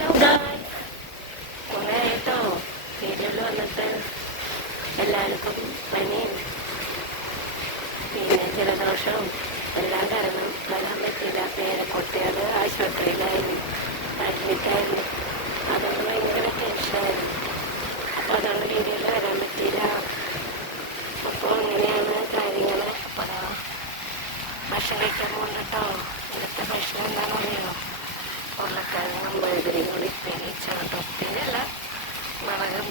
guys, കുറേ കേട്ടോ വീഡിയോയിൽ വന്നിട്ട് എല്ലാവർക്കും പനിയും പിന്നെ ജലദോഷവും എല്ലാം കാരണം വരാൻ പറ്റില്ല. കുട്ടികൾ ആശുപത്രിയിലായിരുന്നു, അഡ്മിറ്റായിരുന്നു. അതുകൊണ്ട് ഭയങ്കര ടെൻഷനായിരുന്നു. അപ്പോൾ അതുകൊണ്ട് വീഡിയോയിൽ വരാൻ പറ്റിയില്ല. അപ്പോൾ അങ്ങനെയാണ് കാര്യങ്ങൾ. അപ്പോൾ ഭക്ഷണം കഴിക്കാൻ പോകുന്നുട്ടോ. ഇന്നത്തെ ഭക്ഷണം എന്താണെന്ന് അറിയണം. ഉരുളക്കിഴങ്ങും വഴുതനയും കൂടി പേരിച്ചാണ് കേട്ടോ. പിന്നെയല്ല മുളകും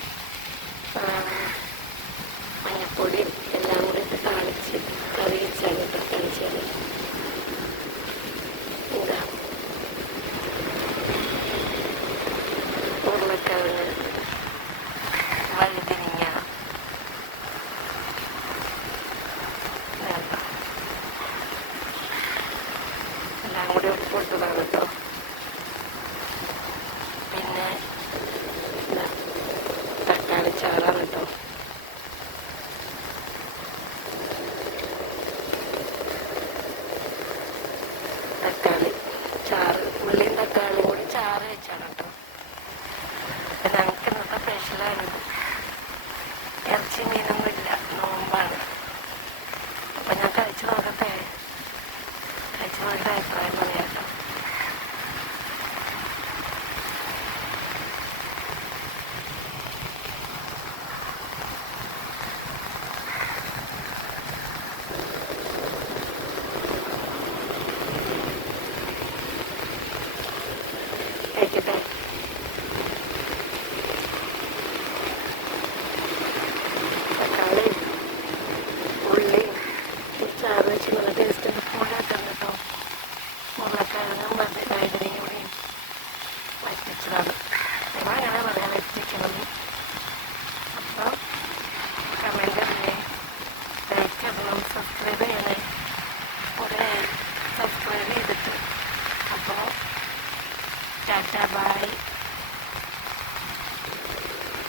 മഞ്ഞപ്പൊടിയും എല്ലാം കൂടി ഇട്ട് താളിച്ച് കറി വെച്ചാണ് കേട്ടോ. കഴിച്ചത് ഇതാ ഉരുളക്കിഴങ്ങ്, വഴുതനങ്ങ, എല്ലാം കൂടി ഉപ്പിട്ടതാണ് കേട്ടോ. പിന്നെ തക്കാളി ചാറാണ് കേട്ടോ. തക്കാളി ചാറ്, ഉള്ളിയും തക്കാളിയും കൂടി ചാറ് വെച്ചാണ് കേട്ടോ. അപ്പം ഞങ്ങൾക്ക് ഇന്നത്തെ സ്പെഷ്യലാണിത്. ഇറച്ചി മീനൊന്നും ഇല്ല, നോമ്പാണ്. അപ്പം ഞാൻ കഴിച്ചു നോക്കട്ടെ. കഴിച്ചു നോക്കിയിട്ട് അഭിപ്രായം പറയാം കേട്ടോ. കഴിക്കട്ടെ. തക്കാളിയും ഉള്ളിയും ചാറ് വെച്ച് നല്ല ടേസ്റ്റ് പുളിയൊക്കെയുണ്ട് കേട്ടോ. ഉരുളക്കിഴങ്ങും വഴുതനയും കൂടി വറ്റിച്ചതാണ്. നിങ്ങൾ അങ്ങനെ പറയാൻ വറ്റിക്കണം. അപ്പം കമൻറ്റ് ചെയ്യണേ, ലൈക്ക് ഇടണം, സബ്സ്ക്രൈബ് ചെയ്യണേ. കുറേ സബ്സ്ക്രൈബ് ചെയ്തിട്ട്. അപ്പോൾ ടാറ്റ ബൈ.